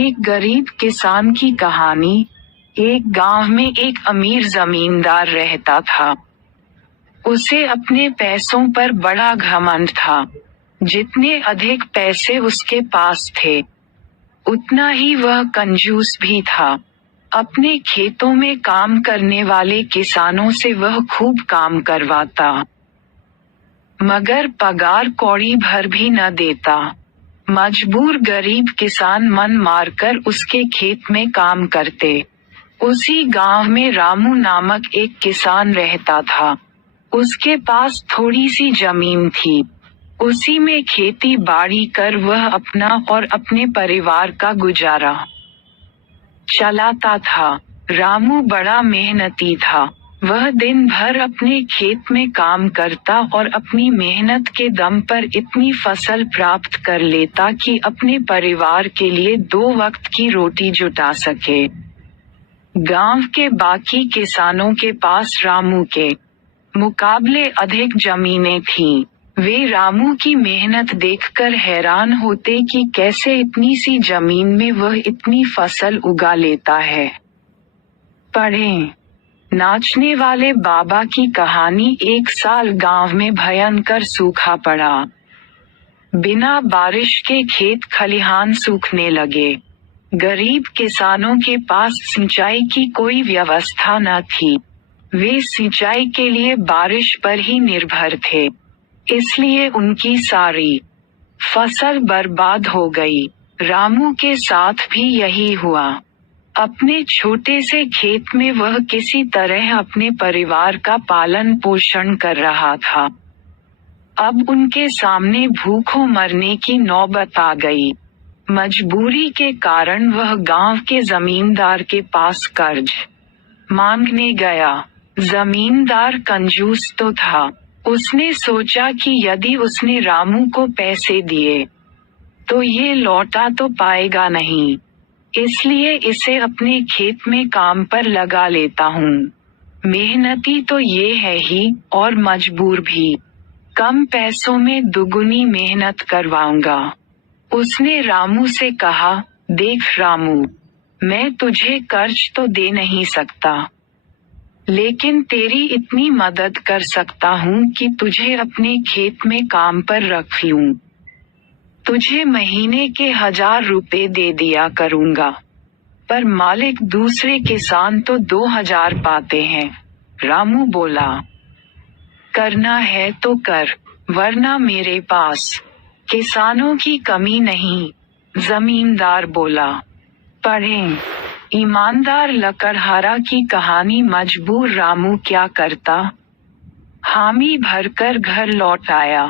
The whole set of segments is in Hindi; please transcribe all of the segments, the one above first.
एक गरीब किसान की कहानी। एक गांव में एक अमीर जमींदार रहता था। उसे अपने पैसों पर बड़ा घमंड था। जितने अधिक पैसे उसके पास थे, उतना ही वह कंजूस भी था। अपने खेतों में काम करने वाले किसानों से वह खूब काम करवाता, मगर पगार कौड़ी भर भी न देता। मजबूर गरीब किसान मन मारकर उसके खेत में काम करते। उसी गांव में रामू नामक एक किसान रहता था। उसके पास थोड़ी सी जमीन थी। उसी में खेती बाड़ी कर वह अपना और अपने परिवार का गुजारा चलाता था। रामू बड़ा मेहनती था। वह दिन भर अपने खेत में काम करता और अपनी मेहनत के दम पर इतनी फसल प्राप्त कर लेता कि अपने परिवार के लिए 2 वक्त की रोटी जुटा सके। गांव के बाकी किसानों के पास रामू के मुकाबले अधिक जमीनें थीं। वे रामू की मेहनत देखकर हैरान होते कि कैसे इतनी सी जमीन में वह इतनी फसल उगा लेता है। पढ़ें। नाचने वाले बाबा की कहानी। एक साल गांव में भयंकर सूखा पड़ा। बिना बारिश के खेत खलिहान सूखने लगे। गरीब किसानों के पास सिंचाई की कोई व्यवस्था न थी। वे सिंचाई के लिए बारिश पर ही निर्भर थे, इसलिए उनकी सारी फसल बर्बाद हो गई। रामू के साथ भी यही हुआ। अपने छोटे से खेत में वह किसी तरह अपने परिवार का पालन पोषण कर रहा था। अब उनके सामने भूखों मरने की नौबत आ गई। मजबूरी के कारण वह गांव के जमींदार के पास कर्ज मांगने गया। जमींदार कंजूस तो था। उसने सोचा कि यदि उसने रामू को पैसे दिए तो ये लौटा तो पाएगा नहीं, इसलिए इसे अपने खेत में काम पर लगा लेता हूँ। मेहनती तो ये है ही और मजबूर भी। कम पैसों में दुगुनी मेहनत करवाऊंगा। उसने रामू से कहा, देख रामू, मैं तुझे कर्ज तो दे नहीं सकता, लेकिन तेरी इतनी मदद कर सकता हूँ कि तुझे अपने खेत में काम पर रख लूँ। तुझे महीने के 1000 रुपए दे दिया करूँगा, पर मालिक दूसरे किसान तो 2000 पाते हैं। रामू बोला, करना है तो कर, वरना मेरे पास किसानों की कमी नहीं। जमींदार बोला। पढ़ें। ईमानदार लकड़हारा की कहानी। मजबूर रामू क्या करता? हामी भरकर घर लौट आया।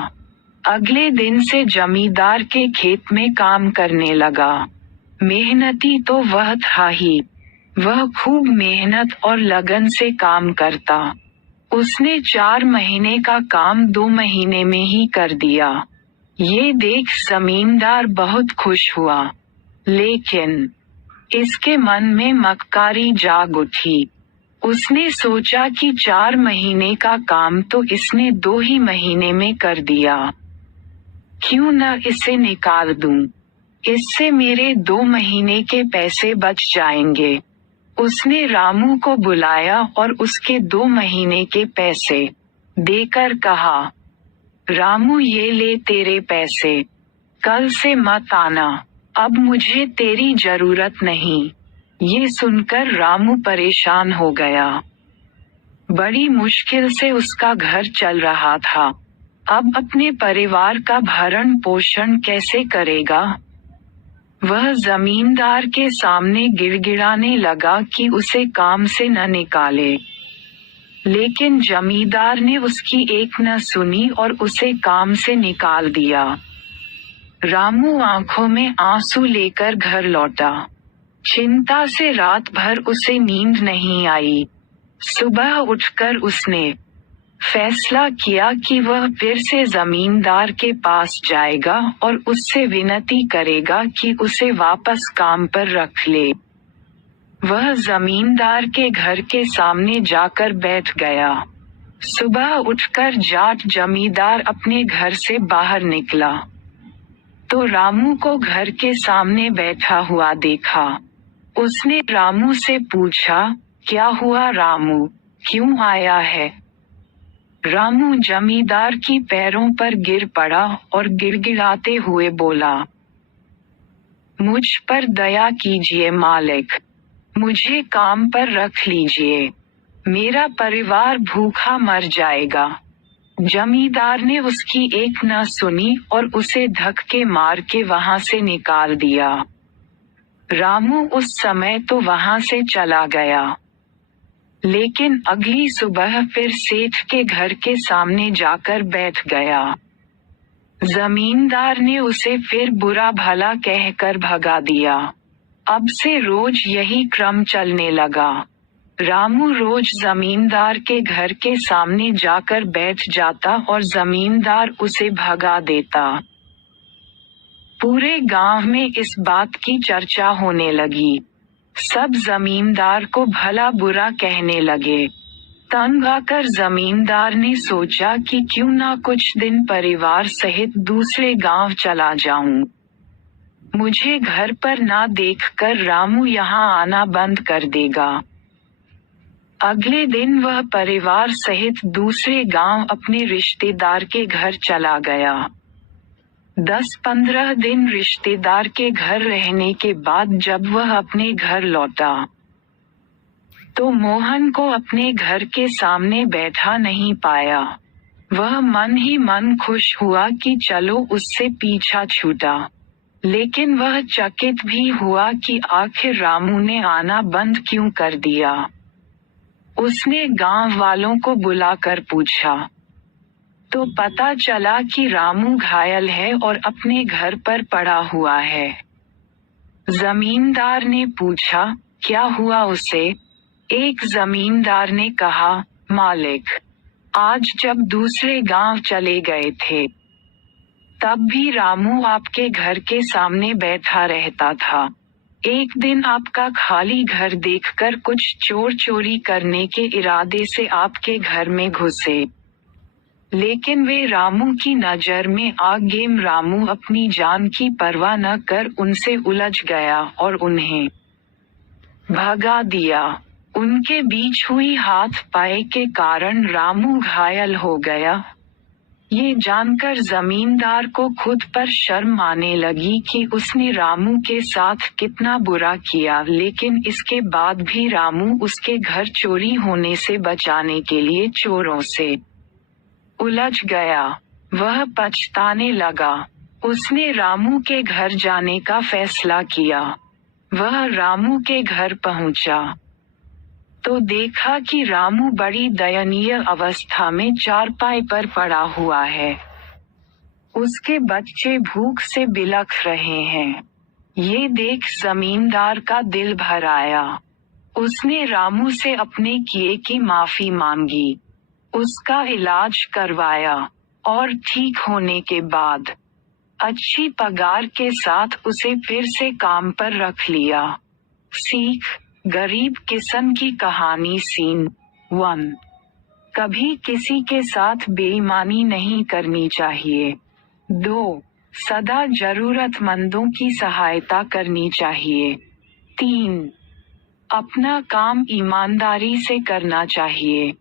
अगले दिन से जमींदार के खेत में काम करने लगा। मेहनती तो वह था ही। वह खूब मेहनत और लगन से काम करता। उसने 4 महीने का काम 2 महीने में ही कर दिया। ये देख जमींदार बहुत खुश हुआ, लेकिन इसके मन में मक्कारी जाग उठी। उसने सोचा कि 4 महीने का काम तो इसने 2 ही महीने में कर दिया, क्यों न इसे निकाल दूं? इससे मेरे 2 महीने के पैसे बच जाएंगे। उसने रामू को बुलाया और उसके 2 महीने के पैसे देकर कहा, रामू ये ले तेरे पैसे, कल से मत आना, अब मुझे तेरी जरूरत नहीं। ये सुनकर रामू परेशान हो गया। बड़ी मुश्किल से उसका घर चल रहा था। अब अपने परिवार का भरण पोषण कैसे करेगा? वह जमींदार के सामने गिड़गिड़ाने लगा कि उसे काम से न निकाले, लेकिन जमींदार ने उसकी एक न सुनी और उसे काम से निकाल दिया। रामू आंखों में आंसू लेकर घर लौटा। चिंता से रात भर उसे नींद नहीं आई। सुबह उठकर उसने फैसला किया कि वह फिर से जमींदार के पास जाएगा और उससे विनती करेगा कि उसे वापस काम पर रख ले। वह जमींदार के घर के सामने जाकर बैठ गया। सुबह उठकर जाट जमींदार अपने घर से बाहर निकला। तो रामू को घर के सामने बैठा हुआ देखा। उसने रामू से पूछा, क्या हुआ रामू, क्यों आया है? रामू जमींदार की पैरों पर गिर पड़ा और गिड़गिड़ाते हुए बोला, मुझ पर दया कीजिए मालिक, मुझे काम पर रख लीजिए, मेरा परिवार भूखा मर जाएगा। जमींदार ने उसकी एक न सुनी और उसे धक्के मार के वहां से निकाल दिया। रामू उस समय तो वहां से चला गया, लेकिन अगली सुबह फिर सेठ के घर के सामने जाकर बैठ गया। जमींदार ने उसे फिर बुरा भला कहकर भगा दिया। अब से रोज यही क्रम चलने लगा। रामू रोज जमींदार के घर के सामने जाकर बैठ जाता और जमींदार उसे भगा देता। पूरे गांव में इस बात की चर्चा होने लगी। सब जमींदार को भला बुरा कहने लगे। तंग आकर जमींदार ने सोचा कि क्यों ना कुछ दिन परिवार सहित दूसरे गांव चला जाऊं। मुझे घर पर ना देखकर रामू यहाँ आना बंद कर देगा। अगले दिन वह परिवार सहित दूसरे गांव अपने रिश्तेदार के घर चला गया। 10-15 दिन रिश्तेदार के घर रहने के बाद जब वह अपने घर लौटा, तो मोहन को अपने घर के सामने बैठा नहीं पाया। वह मन ही मन खुश हुआ कि चलो उससे पीछा छूटा, लेकिन वह चकित भी हुआ कि आखिर रामू ने आना बंद क्यों कर दिया। उसने गांव वालों को बुलाकर पूछा, तो पता चला कि रामू घायल है और अपने घर पर पड़ा हुआ है। जमींदार ने पूछा, क्या हुआ उसे? एक जमींदार ने कहा, मालिक, आज जब दूसरे गांव चले गए थे, तब भी रामू आपके घर के सामने बैठा रहता था। एक दिन आपका खाली घर देखकर कुछ चोर चोरी करने के इरादे से आपके घर में घुसे, लेकिन वे रामू की नजर में आ गए। रामू अपनी जान की परवाह न कर उनसे उलझ गया और उन्हें भगा दिया। उनके बीच हुई हाथ-पाई के कारण रामू घायल हो गया। ये जानकर जमींदार को खुद पर शर्म आने लगी कि उसने रामू के साथ कितना बुरा किया, लेकिन इसके बाद भी रामू उसके घर चोरी होने से बचाने के लिए चोरों से उलझ गया। वह पछताने लगा। उसने रामू के घर जाने का फैसला किया। वह रामू के घर पहुंचा, तो देखा कि रामू बड़ी दयनीय अवस्था में चारपाई पर पड़ा हुआ है। उसके बच्चे भूख से बिलख रहे हैं। ये देख जमींदार का दिल भर आया। उसने रामू से अपने किए की माफी मांगी, उसका इलाज करवाया और ठीक होने के बाद अच्छी पगार के साथ उसे फिर से काम पर रख लिया। सीख, गरीब किसान की कहानी। सीन 1। कभी किसी के साथ बेईमानी नहीं करनी चाहिए। 2. सदा जरूरतमंदों की सहायता करनी चाहिए। 3. अपना काम ईमानदारी से करना चाहिए।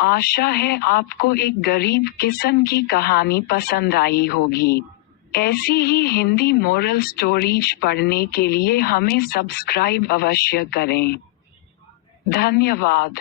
आशा है आपको एक गरीब किसान की कहानी पसंद आई होगी। ऐसी ही हिंदी मोरल स्टोरीज पढ़ने के लिए हमें सब्सक्राइब अवश्य करें। धन्यवाद।